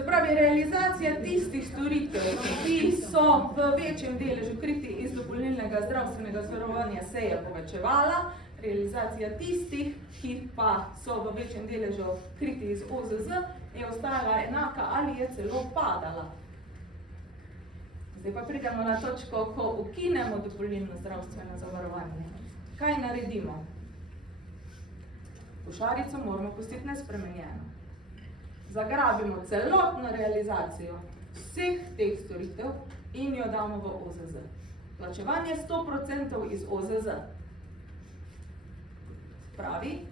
Se pravi, realizacija tistih storitev, ki so v večjem deležu kriti iz dopolnilnega zdravstvenega zavarovanja, se je povečevala, realizacija tistih, ki pa so v večjem deležu kriti iz OZZ, je ostala enaka ali je celo padala. Zdaj pa pridemo na točko, ko ukinemo dopolnilno zdravstveno zavarovanje. Kaj naredimo? Košarico moramo pustiti nespremenjeno. Zagrabimo celotno realizacijo vseh teh storitev in jo damo v OZZ. Plačevanje 100% iz OZZ. Pravi,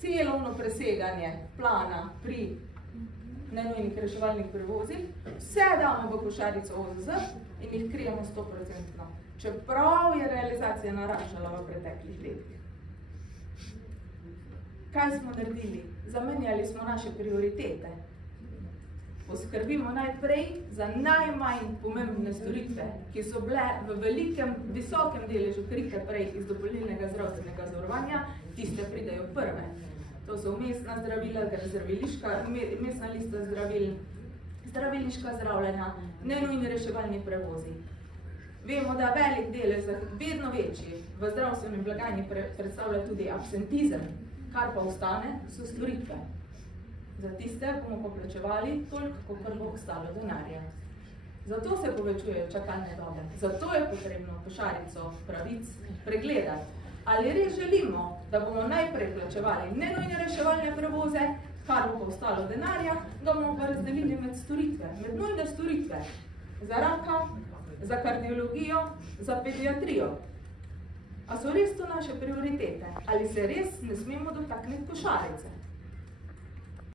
celovno preseganje plana pri nenujnih reševalnih prevozih, vse damo v košarico OZZ in jih krijemo 100%. Čeprav je realizacija naraščala v preteklih letih. Kaj smo naredili? Zamenjali smo naše prioritete. Poskrbimo najprej za najmanj pomembne storitve, ki so bile v visokem deležu krite prej iz dopolnilnega zdravstvenega zavarovanja, tiste pridejo prve. To so vmesna zdravila, vmesna lista zdravil, zdravilniška zdravljenja, nenujni reševalni prevozi. Vemo, da velik delež, vedno večji, v zdravstvenem blagajni predstavlja tudi absentizem, kar pa ostane, so storitve. Za tiste bomo poplačevali toliko, kot bo ostalo denarja. Zato se povečujejo čakalne dobe. Zato je potrebno košarico pravic pregledati. Ali res želimo, da bomo najprej plačevali nenujne reševalne prevoze, kar bo ostalo denarja, ga bomo pa razdelili med storitve, med nujne storitve. Za raka, za kardiologijo, za pediatrijo. A so res to naše prioritete? Ali se res ne smemo dotakniti košarice?